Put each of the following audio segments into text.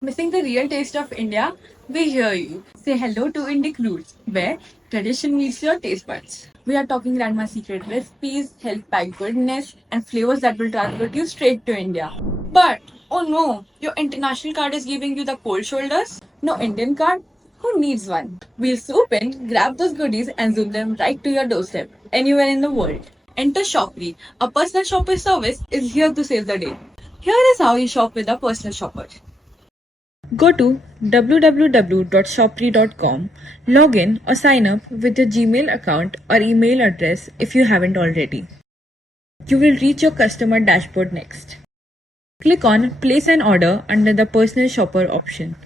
Missing the real taste of India? We hear you. Say hello to Indic Roots, where tradition meets your taste buds. We are talking grandma's secret recipes, health packed goodness, and flavors that will transport you straight to India. But, oh no, your international card is giving you the cold shoulders? No Indian card? Who needs one? We'll swoop in, grab those goodies, and zoom them right to your doorstep, anywhere in the world. Enter Shoppre. A personal shopper service is here to save the day. Here is how you shop with a personal shopper. Go to www.shoppre.com, log in or sign up with your Gmail account or email address if you haven't already. You will reach your customer dashboard next. Click on Place an Order under the Personal Shopper option.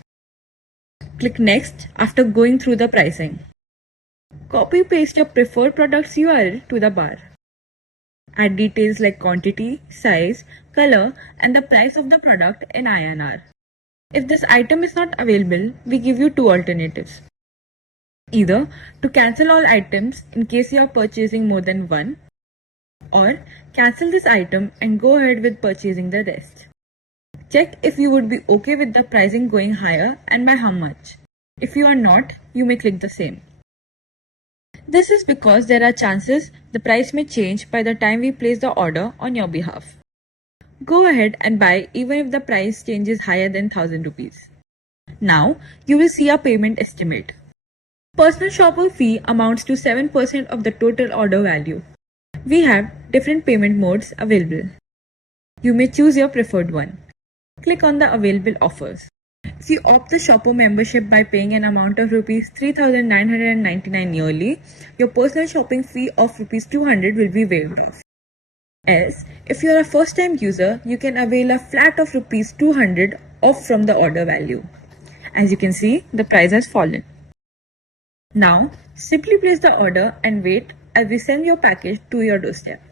Click Next after going through the pricing. Copy paste your preferred product's URL to the bar. Add details like quantity, size, color, and the price of the product in INR. If this item is not available, we give you two alternatives. Either to cancel all items in case you are purchasing more than one, or cancel this item and go ahead with purchasing the rest. Check if you would be okay with the pricing going higher and by how much. If you are not, you may click the same. This is because there are chances the price may change by the time we place the order on your behalf. Go ahead and buy even if the price changes higher than 1000 rupees. Now, you will see our payment estimate. Personal shopper fee amounts to 7% of the total order value. We have different payment modes available. You may choose your preferred one. Click on the available offers. If you opt the shopper membership by paying an amount of rupees 3,999 yearly, your personal shopping fee of rupees 200 will be waived off. Else, if you are a first-time user, you can avail a flat of rupees 200 off from the order value. As you can see, the price has fallen. Now, simply place the order and wait as we send your package to your doorstep.